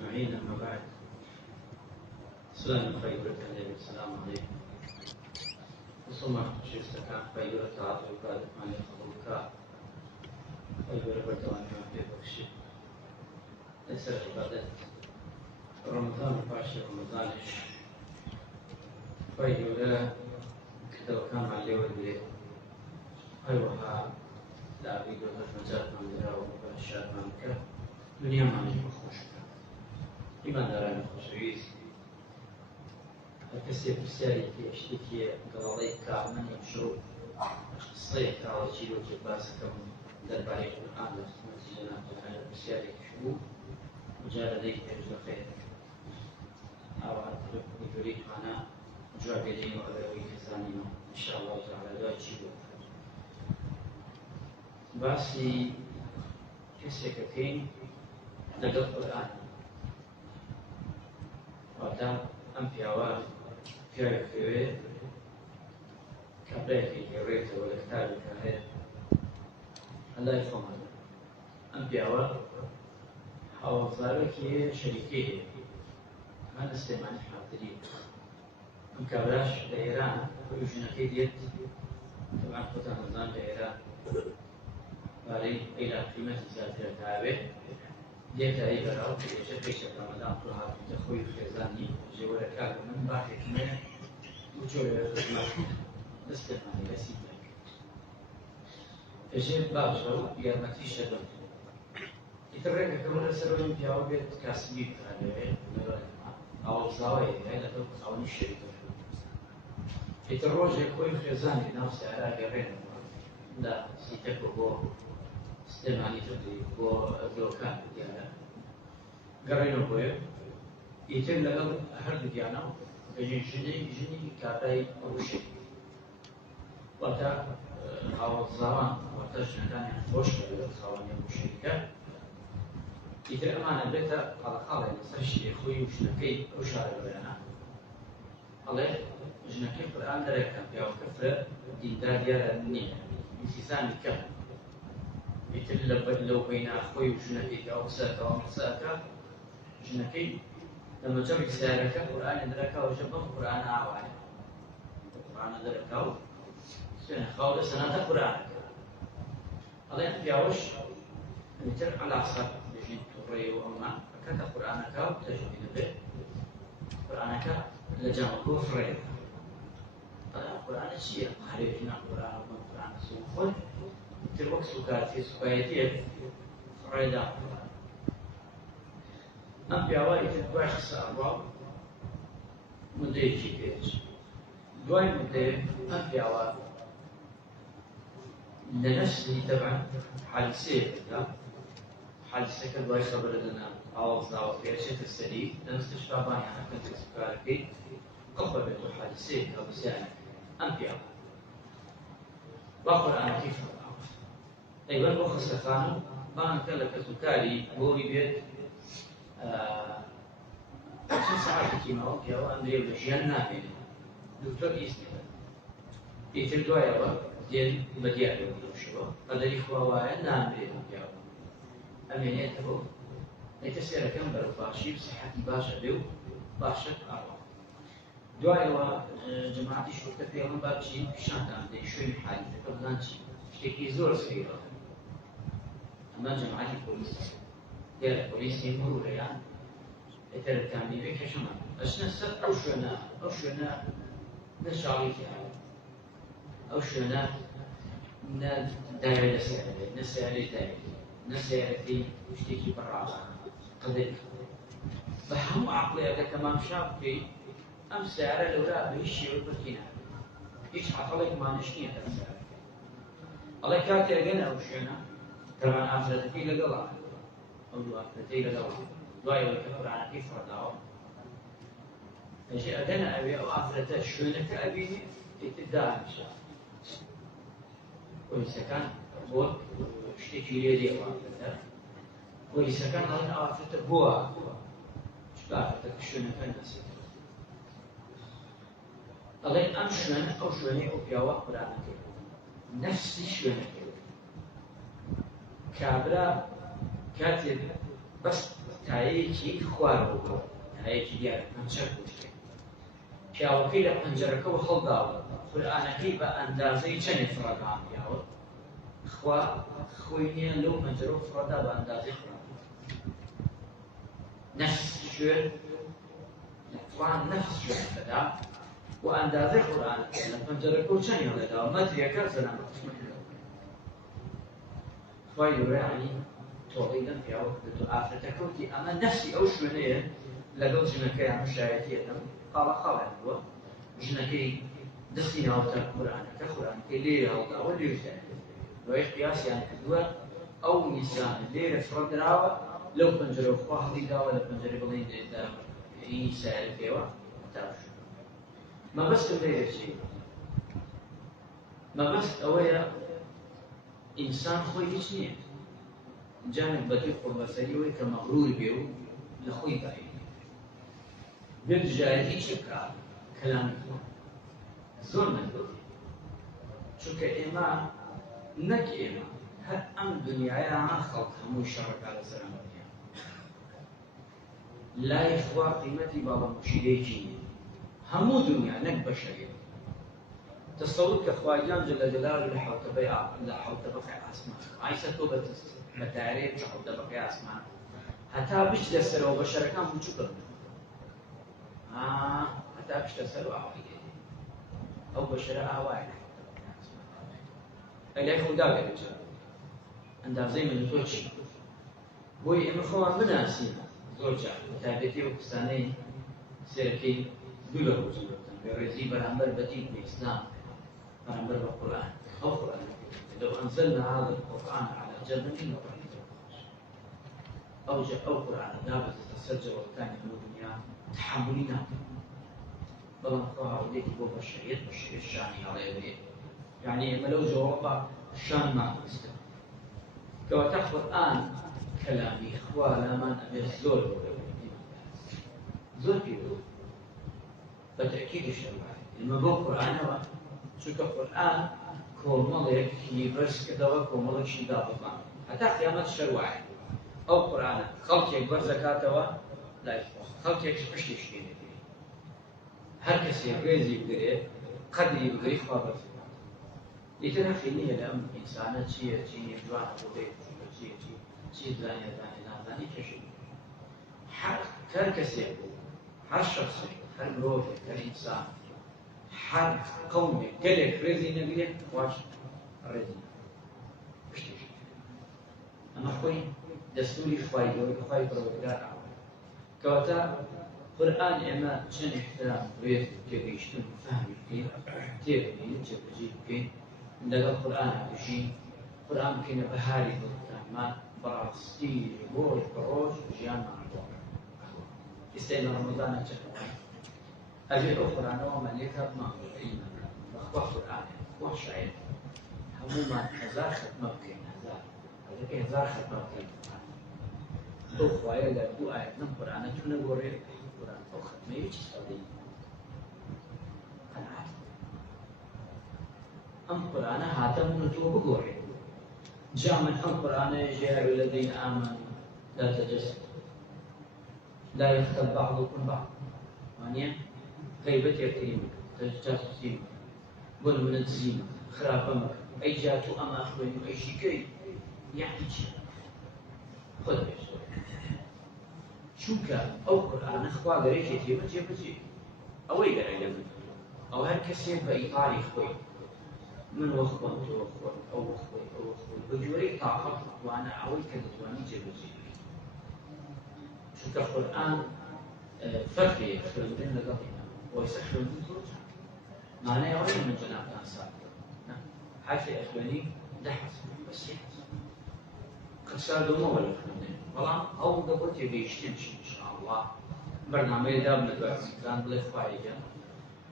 أجمعين. أما بعد، سلام خيرك عليه السلام عليكم. وصمت شيستكان خيرك عطوك مالي خبرك خير بردوان في بخشي لسر عبادت رمضان باشي رمضانش خير كده وكان عليه وديه أيوها لا بيدو هالمجال من ذا وبشار من كه دنيا ما نخوش لماذا لا نخوش كسي بسالي في اشتكي قضايا كامل يمشوا صيف على شيء وجباس كم درب عليه القرآن مسجدنا على بسالي شو وجاء لديك رجل خير أو أترك يريد معنا جواب يدين وأدوي كثانينا إن شاء الله تعالى لا شيء باسي كسي كثين لقى القرآن وأتى أنبياء في كابريكي يريد ولا كتاب كهذا الله يفهم أنبياء أو ذلك شريكه ما نستمع حاضرين أم كابراش لإيران ويجينا كيديت طبعا قطع نظام لإيران وعليه إلى قيمة زيادة تابع ديت أي براو يجب بيش رمضان كلها تخوي خزاني جوار كاب من باقي كمان وجوار خدمة نستمع لسيدك يجب باجو يرمتي شدون يترك كمان سروين بياو بيت كاسبي عليه أو زاوية هذا تو أو نشيط يتروج كوي خزاني نفس على جرين لا سيتك بو استمعني تدري بو بلوكان ديانا قرينو بوي يتم لقل هرد ديانا بجين جني كابي أوشي وتا أو الزمان وتا شنكان ينفوش بالزمان يمشيكا يتم أنا بيتا على خالي نسرشي خوي وشنكي أوشار بيانا عليه جنكي القرآن دريكا بياو كفر دين دا ديالا نية انسيسان كفر يتلب لو بين أخوي وجنكي أو ساكا ومساكا جنكي لما جمع سارك القرآن دركا وجب القرآن أعوان القرآن دركا سنة خاول سنة القرآن الله يحياوش نتر على صار بجين توري وأما كذا القرآن كاو تجمعين به القرآن كا لجام كفر القرآن شيء خارجنا القرآن سوفل تروك سكاتي سكايتي فريدا أنبياء يتبعش سأرباب مديجي بيج دواي مدي أنبياء لنفسه تبعا حال سير حال سكر دواي خبر لنا أو ضاو في أشياء السليم لنستشفى باني أنا كنت سكاركي قبل بيتو حال سير أو سيانك أنبياء وقرآن كيف أيضا بخص خانم بان كلك سكاري بوري بيت شو ساعات كيما أوكي أو أندري بجنة بين دكتور إسمه يتردوا يا دين بديع يوشوا هذا يخوا وايا نام بين يا أمين يتبو يتسير كم برفاشي بصحة باشا بيو باشا أروا دعاء جماعتي شرطة في يوم بابشي شان دام شوي حالي تكلمنشي شتكي زور صغيرة أما جماعتي بوليس يا بوليس يمروا يعني يتركني بك شمال أشنا سر أو شنا نشارك يعني أو شنا نداير نسأل في وشتكي برا قدر فهم عقلي هذا كمان شافكي أم سعر الأوراق بيشي وبكينا إيش حصلك ما نشني تسعر الله كاتي أجنا أو شنا كمان آخرتي لقلا أو آخرتي لقلا دعاء القرآن كيف رداو أشياء أجنا أبي أو آخرته شونك أبي اتداء مشاء وإذا كان بول اشتكي لي أو آخرته وإذا كان هذا آخرته هو شو آخرته شونك الناس الله أمشنا أو شوني أو بيوا قرآن نفس شونك كابرا كاتب بس تایەیەکی خوارەوە بووە تایەکی دیارە پەنجەر بووشتێ پیاوەکەی لە پەنجەرەکەەوە هەڵداوە قورئانەکەی بە ئەندازەی چەندێ فڕەدان پیاوە خوا خۆی نییە لەو پەنجەرەوە فڕەدا بە ئەندازەی قورئان نەفس شوێن لەتوان نەفس شوێنەکەدا و ئەندازەی قورئانەکە لە پەنجەرەکە و چەندی هەڵێداوە مەترێکە زەلامەت خوای گەورەیانی تۆڵی لەم پیاوە کردو ئافرەتەکەوتی ئەمە نەفسی ئەو شوێنەیە لەگەڵ ژنەکەیان مشایەتیەکەم خاڵەخاڵیان بووە ژنەکەی دەستی ناوەتە قورئانەکە قورئانەکەی لێ هەڵداوە لێژدایە بۆیە قیاسیان کردووە ئەو نیسانە لێرە فڕەدراوە لەو پەنجەرەوە خوا هەڵی داوە لە پەنجەرەی بڵێن لێدا هی سایرەکەیەوە تاش مەبەستم لێرە چی مەبەست ئەوەیە ئینسان خۆی هیچ نییە جانێک بەدوی خۆبەسەریەوەی کە مەغروور بێ و لە خۆی دایی بێت ژایەتی چ بکە کەلامی خۆ زۆر نەگوتی چونکە ئێمە نەک ئێمە هەر ئەم دنیایە هەمان خەڵک هەمووی شەڕەکە لەسەرەمەتیان لای خوا قیمەتی باڵەموشیدەیەکی نییە هەموو دنیا نەک بەشەریە تصور كخواجان جل جلاله لحوتبقى اسمان عايشه تو بتعريف حوتبقى اسمان حتى بيش دسر وبشر كان بوجود حتى بيش دسر واحد او بشر اواعي اللي خدا قال عند زي ما توشي بوي ام خوان بناسي زوجة تابتي وكساني سيركي دوله وجود برزي برامبر بديل الاسلام برامبر بالقرآن أو قرآن لو أنزلنا هذا القرآن على جبل أو قرآن دابت تسجل والثاني من الدنيا تحملنا بلان قاها وليك بو بشرية الشاني على يديه يعني ملو جوابا الشان ما تستمع كواتخ قرآن كلامي إخوانا من أبي الزول زول بيو بالتأكيد الشرعي المبوك قرآن هو چونکە قورئان کۆمەڵێک یونیڤەرس کردەوە کۆمەڵێکی دابڵان هەتا قیامەت شەر وایە ئەو قورئانە خەڵکێک بەرزەکاتەوە لای خۆ خەڵکێکش پشتیش پێ دەگرێ هەر کەسێک ڕێزی بگرێ قەدری بگری خوا بەرز ئیتر هەخی نییە لە ئەم ئینسانە چییە چی نییە جوانە بۆ بێت چییە چی زانێ زانێ نازانی کەشی هەر کەسێک بوو هەر شەخصێک هەر مرۆڤێک هەر ئینسان هر قومي قالك رزي نبيك واش رزي بشتيش أما خوي دستوري خوي خوي بروكدار كواتا قرآن إما شن احترام ريت كبيشتون فهم كين تيرني تجيب كين لقى القرآن بشي قرآن كنا بهاري ما براستي بوش بروش جيان مع الله استعمال رمضان تشكر أجل القرآن وملكة ما إيمان أخوة القرآن أخوة شعير هموما هزار ختمة بكين هزار ختمة بكين أخوة إلا دو آيات من القرآن تقول نقول القرآن أو ختمة يجي سبيل قناعات أم القرآن هذا من تو بقوري جاء من أم القرآن يا الذين آمنوا لا تجسسوا لا يغتب بعضكم بعض معنيه غيبة يكريمك تجاسسيمك بل من الزيمة خرافمك أي جاتو أما أخوين أي شيء يعني شيء خذ بيسور شوكا أو قرآن أخوة غريك يتيمة جيبتي أو يقرأ يلمن أو هالكسين بإيطالي خوي من وخوان تو وخوان أو وخوي أو وخوي بجوري طاقة وأنا أعوي كذتواني جيبتي شوكا قرآن فرقي يخلون لقطنا ويسخرون من خروجها معناه وين من جناب ناس حتى إخواني دحس بس يحس قد صاروا مو ولا خلوني والله أو قبلت يبيشتنش إن شاء الله برنامج داب ندوع كان بالإخوائية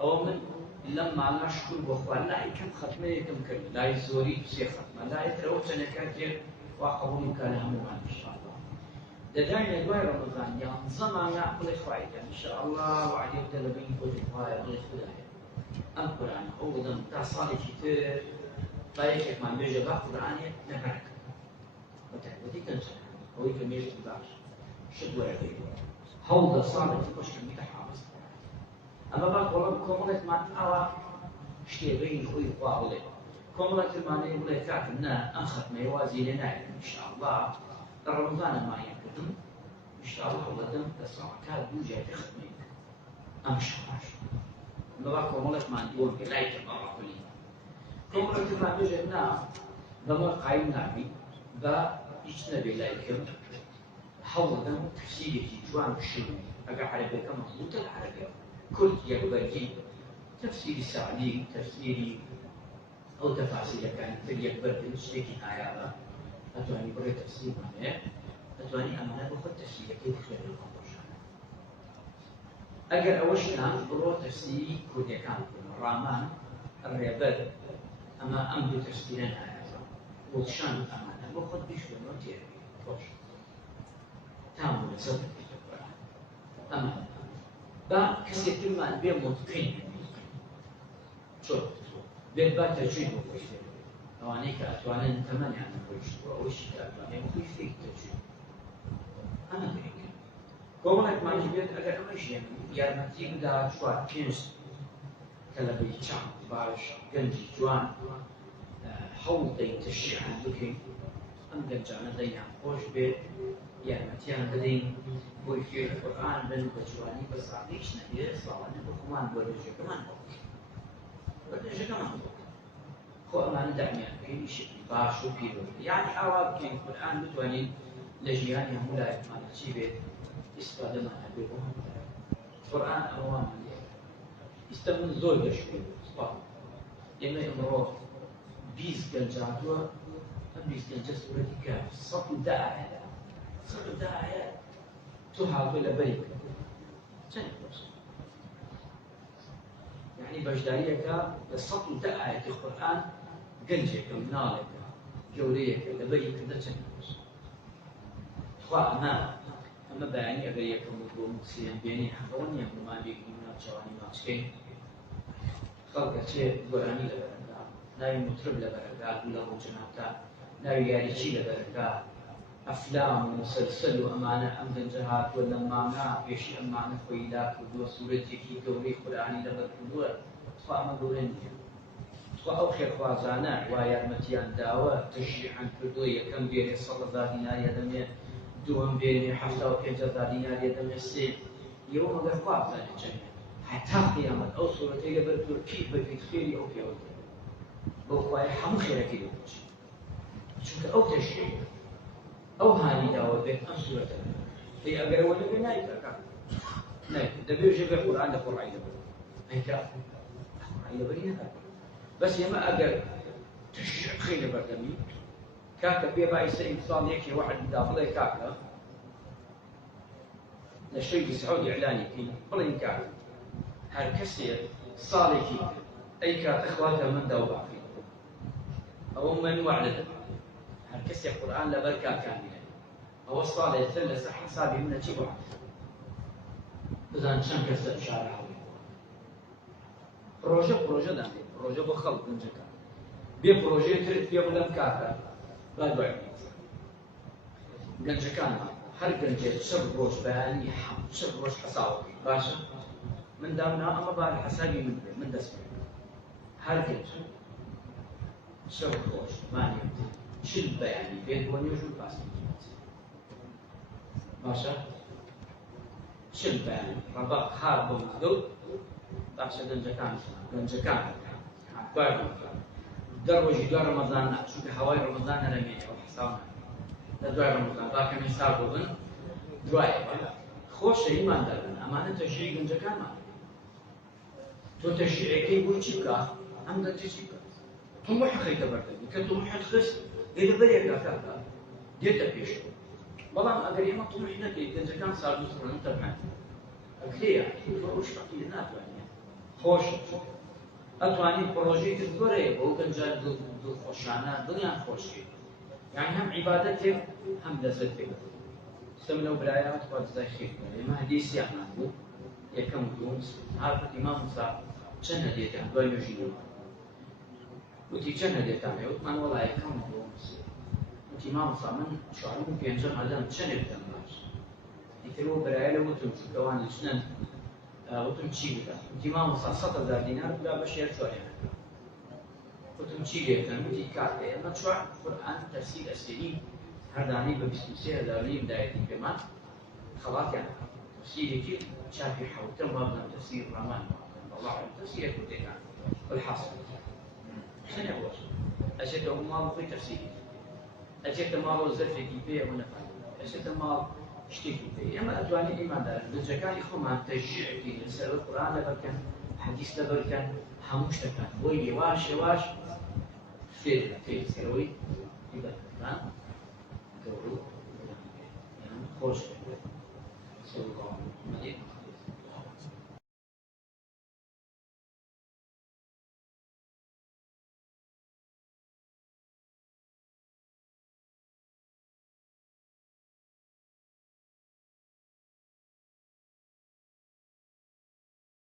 أو من لما نشكر بأخوان لا يكم ختمة كم كل لا يزوري بسي ختمة لا يتروت نكاتير وقبول كان هموما إن شاء الله دعينا دوار رمضان يا زمان نعقل إخوائية إن شاء الله وعلي بدلبين كل إخوائي الله يخدعه أم قرآن أو دم تصالي كتير طايقك ما بيجي بقى قرآن نبرك وتعودي كنت هو يكمل باش شد ورقي هەوڵ ساڵێکی بەشکەمیتە حافظ ئەمە با کۆڵە کۆمەڵێکمان ئاوا شتێبەی خۆی خوا بڵێ کۆمەڵێکمانەیە بڵێ کاتم نا ئەم خەتمەیە وازی لێ نایە ئینشاءالله لە ڕەمەزانە مایە کردم ئینشاءالله هەوڵەدەم لە ساڵەکە دوو جارێ خەتمەی ئەم شەڕاش ئەمە با کۆمەڵێکمان دووەم پێ لای تەباڕەکولی کۆمەڵێکمان بێژێت نا بەمە قایم نابی بە هیچ نەبێ لای کرد هەوڵەدەم تەفسیرێکی جوان بشێنی ئەگەر عەرەبیەکە مەزبووتە لە عەرەبیە کورد یەکبەرگی تەفسیری سعدی تەفسیری ئەو تەفاسیرەکانی تر یەکبەرکردن شتێکی نایابە ئەتوانی بڕێ تەفسیرمانەیە ئەتوانی ئەمانە بۆ خۆت تەفسیرەکەی بخوێنە خۆشانە ئەگەر ئەوەش نا بڕۆ تەفسیری کوردیەکان بکەن ڕامان ڕێبەر ئەمە ئەم دوو تەفسیرە نایابە وڵشان ئەمانە بۆ خۆت بیشوێنەوە تێبی خۆش تام لەسەر ئەمە با کەسێکمان بێ متقین چۆن بێت با تەجوید بۆ خۆی فێر ئەوانەی کە ئەتوانن تەمەنیان نەخۆیشتووە ئەوەشی کە ئەتوانێت خۆی فێری تەجوید ئەمە گرنگە کۆمەڵێکمانی بێت ئەگەر ئەمەش یارمەتی بدا چوار پێنج کەلەبەی چاق باش گەنجی جوان هەوڵ دەین تەشریعان بکەین ئەم گەنجانە دەیان خۆش بێت یارمەتیان بدەین بۆی فێری قورئان بن بە جوانی بە ساڵی هیچ نەبێت ساڵانە بۆ خۆمان بۆ لێژەکەمان بۆش بەدەژەکەمان بۆ خۆ ئەمانە دامیان بکەین شکلی باش و پیرۆزە یعنی ئاوا بکەین قورئان بتوانین لە ژیانی هەموو لایەکمانە چی بێت ئیسفادەمان هەبێت بۆ هەموو لایەک قورئان ئەوەمان لێ ئیستا من زۆر دەشوێت سوپاس ئێمە ئەمڕۆ 20 گەنج هاتووە ئەم 20 گەنجە سوورەتی کاف 110 ئایەت 110 ئایەت تۆ هاتووە لەبەری چەند باشە يعني بەشداریەکە لە 110 ئایەتی قورئان گەنجێکە مناڵێکە گەورەیەکە لەبەری کردە چەند باشە خوا ئەمە بەیانی ئەگەر یەکەم بۆ موسیەن بێنی حەقەوە نییە بمانێکی ناوچەوانی ماچکەین خەڵکە چێ گۆرانی لەبەرەکە ناوی مطرب لەبەرەکە دوو لە ڕۆژناوتە ناوی یاریچی لەبەرەکە ئەفلام و مسلسل و ئەمانە ئەم گەنجە هاتووە لە مانا پێشی ئەمانە خۆی لا کردووە سوورەتێکی گەورەی قورئانی لەبەر کردووە خوا ئەمە گەورە نییە خوا ئەو خێرخوازانە وا یارمەتیان داوە تەشریعان کردووە یەکەم بێنێ 100,000 دیناریە دەمێ دووەم بێنێ 75,000 دیناریە دەمێ سێ یەوە مەگەر خوا بزانێت چەندە حتا قیامەت ئەو سوورەتەی لەبەر کردووە کیت بکەیت خێری ئەو پێوە بۆ خوای هەموو خێرەکەی دەبچێت چونکە ئەو تەشریع ئەو هانی داوە بێت ئەم سوورەتە هی ئەگەرەوە لەبێ نایکەکە نایکە دەبێت ژێ بێ قورئان لە قورئانی لەبەر ئەیکا قورئانی لەبەری نەکات بەس ئێمە ئەگەر تشریع بخەی لەبەردەمی کاکە بێ باعیسە ئیمساڵ یەکی وەحد بدا بڵێ کاکە لە شەیدی سعود ئیعلانی بکەین بڵێن کاکە هەر کەسێک ساڵێکی ئەی کاتە خواتە مندا و باقی ئەوە من وعدە دەبێت هەر کەسێک قورئان لەبەر کاکانی ئەوە ساڵێتر لەسەر حسابی منە چی بۆ بزان چەند کەس لە شارە هەڵی پرۆژە دانێت پرۆژە بۆ خەڵک گەنجەکە بێ پرۆژەیەترت پێ بڵێم کاکە با دوای گەنجەکانمان هەر گەنجێک چەند ڕۆژ بەیانی چەند ڕۆژ حەساوەکەی باشە من دامنا ئەمە با لە حەسابی من بێ من دەست پێ هەر گەنج چەند ڕۆژ مانێت چل بەیانی بێت بۆ نوێژ و پاس باشە چل بەیانی ڕەبەق هار بۆ مزگەوت باشە گەنجەکان دوای دە ڕۆژی دوای ڕەمەزان چونکە هەوای ڕەمەزان نەرەمێنێەوە حساب لە دوای ڕەمەزان باکەم حساب بۆ بن دوایەوە خۆشە ئیماندار بن ئەمانە تەشریعی گەنجەکانمان تۆ تەشریعەکەی بۆی چی بکە ئەم گەنجە چی بکە طموح خەیتە بەردەمی کە طموحت خست دێتە بەرێکا کاکە دێتە پێشەوە بەڵام ئەگەر ئێمە طموح نەکەیت گەنجەکان ساردوو سڕەن تەبعەن ئەکرێیە ئەوش فەقیر ناتوانێت خۆشە ئەتوانیت پرۆژەیەکت گۆرەیە بۆ گەنجە دڵخۆشانە دڵیان خۆشی یعنی هەم عیبادەتێک هەم لەزەتێک سم لەو برایە خوا جزای خێر بکات ئێمە هەدیسیانمان بوو یەکەم دووەم هاتووە ئیمام موسا چەند هەدیەتیان دوای نوێژینەوە وتی چەند هەدیەتانێ وتمان وەڵا یەکەم دووەم وتی ئیمام موسا من چوارەم و پێنجەم هەدەم چەندێک بدەم باش يتلو برائله وتم كوان شنن وتم تشي بدا انتمام مصاصة ذا دينار بلا بشير شوية وتم تشي بدا نمتي كاتة ما تشوع القرآن تفسير أسلي هرداني ببسمسيه هذا بداية كمان خلاص يعني تفسير كي شافي حوتم مبنى تفسير الرحمن الله على تفسير كل كان والحاصل شنو هو أجد ما في تفسير أجد ما الزرف كيفية ونفع أجد ما اشتكي فيه أما أتواني إيمان دار لجكان إخوان تشجيع في رسالة القرآن لبركن حديث لبركن هموش تكن بوي يواش يواش في سروي إذا كان دورو يعني خوش